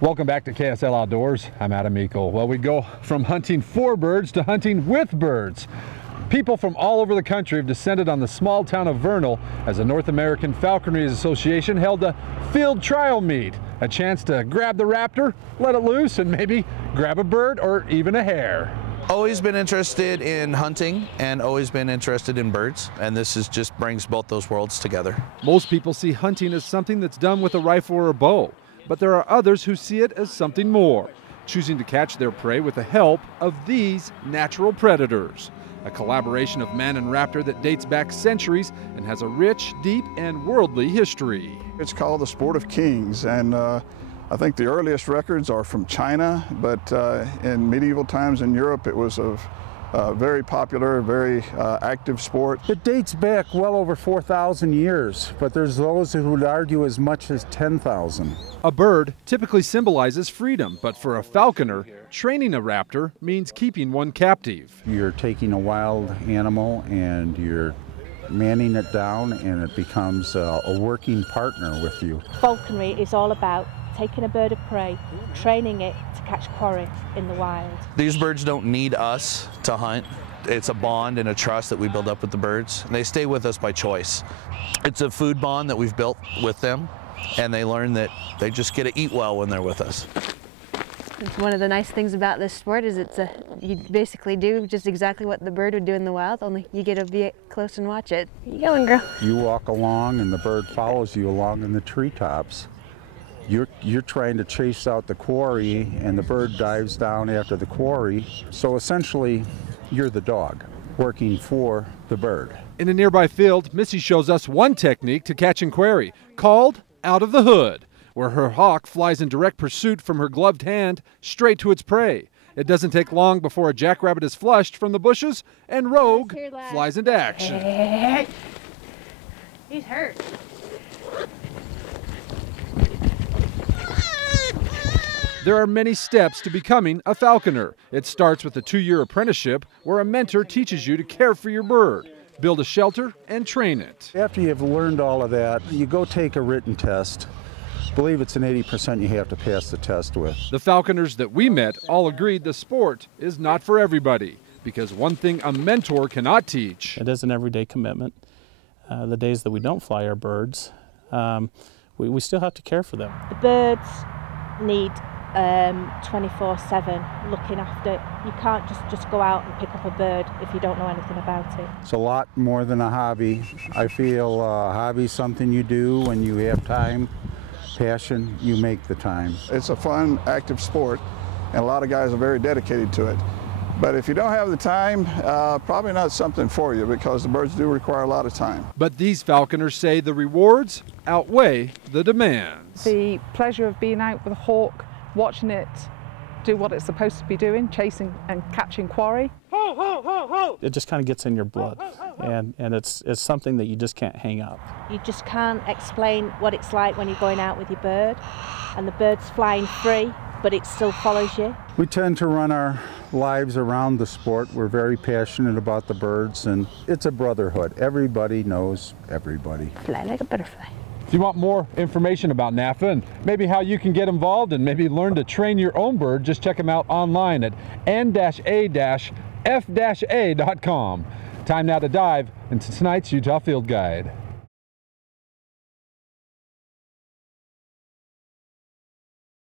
Welcome back to KSL Outdoors. I'm Adam Eakle. Well, we go from hunting for birds to hunting with birds. People from all over the country have descended on the small town of Vernal as the North American Falconry Association held a field trial meet. A chance to grab the raptor, let it loose, and maybe grab a bird or even a hare. Always been interested in hunting and always been interested in birds, and this just brings both those worlds together. Most people see hunting as something that's done with a rifle or a bow, but there are others who see it as something more, choosing to catch their prey with the help of these natural predators. A collaboration of man and raptor that dates back centuries and has a rich, deep, and worldly history. It's called the Sport of Kings, and I think the earliest records are from China, but in medieval times in Europe it was a very popular, very active sport. It dates back well over 4,000 years, but there's those who would argue as much as 10,000. A bird typically symbolizes freedom, but for a falconer, training a raptor means keeping one captive. You're taking a wild animal and you're manning it down, and it becomes a working partner with you. Falconry is all about taking a bird of prey, training it to catch quarry in the wild. These birds don't need us to hunt. It's a bond and a trust that we build up with the birds. They stay with us by choice. It's a food bond that we've built with them, and they learn that they just get to eat well when they're with us. One of the nice things about this sport is you basically do just exactly what the bird would do in the wild, only you get to be close and watch it. Where you going, girl? You walk along and the bird follows you along in the treetops. You're trying to chase out the quarry, and the bird dives down after the quarry. So essentially, you're the dog working for the bird. In a nearby field, Missy shows us one technique to catching quarry, called out of the hood, where her hawk flies in direct pursuit from her gloved hand straight to its prey. It doesn't take long before a jackrabbit is flushed from the bushes and Rogue flies into action. He's hurt. There are many steps to becoming a falconer. It starts with a 2-year apprenticeship where a mentor teaches you to care for your bird, build a shelter, and train it. After you've learned all of that, you go take a written test. I believe it's an 80% you have to pass the test with. The falconers that we met all agreed the sport is not for everybody, because one thing a mentor cannot teach. It is an everyday commitment. The days that we don't fly our birds, we still have to care for them. The birds need 24/7 looking after. You can't just go out and pick up a bird if you don't know anything about it. It's a lot more than a hobby. I feel a hobby is something you do when you have time, passion, you make the time. It's a fun, active sport, and a lot of guys are very dedicated to it. But if you don't have the time, probably not something for you, because the birds do require a lot of time. But these falconers say the rewards outweigh the demands. The pleasure of being out with a hawk, watching it do what it's supposed to be doing, chasing and catching quarry. It just kind of gets in your blood, and it's something that you just can't hang up. You just can't explain what it's like when you're going out with your bird and the bird's flying free, but it still follows you. We tend to run our lives around the sport. We're very passionate about the birds, and it's a brotherhood. Everybody knows everybody. Fly like a butterfly. If you want more information about NAFA and maybe how you can get involved and maybe learn to train your own bird, just check them out online at n-a-f-a.com. Time now to dive into tonight's Utah Field Guide.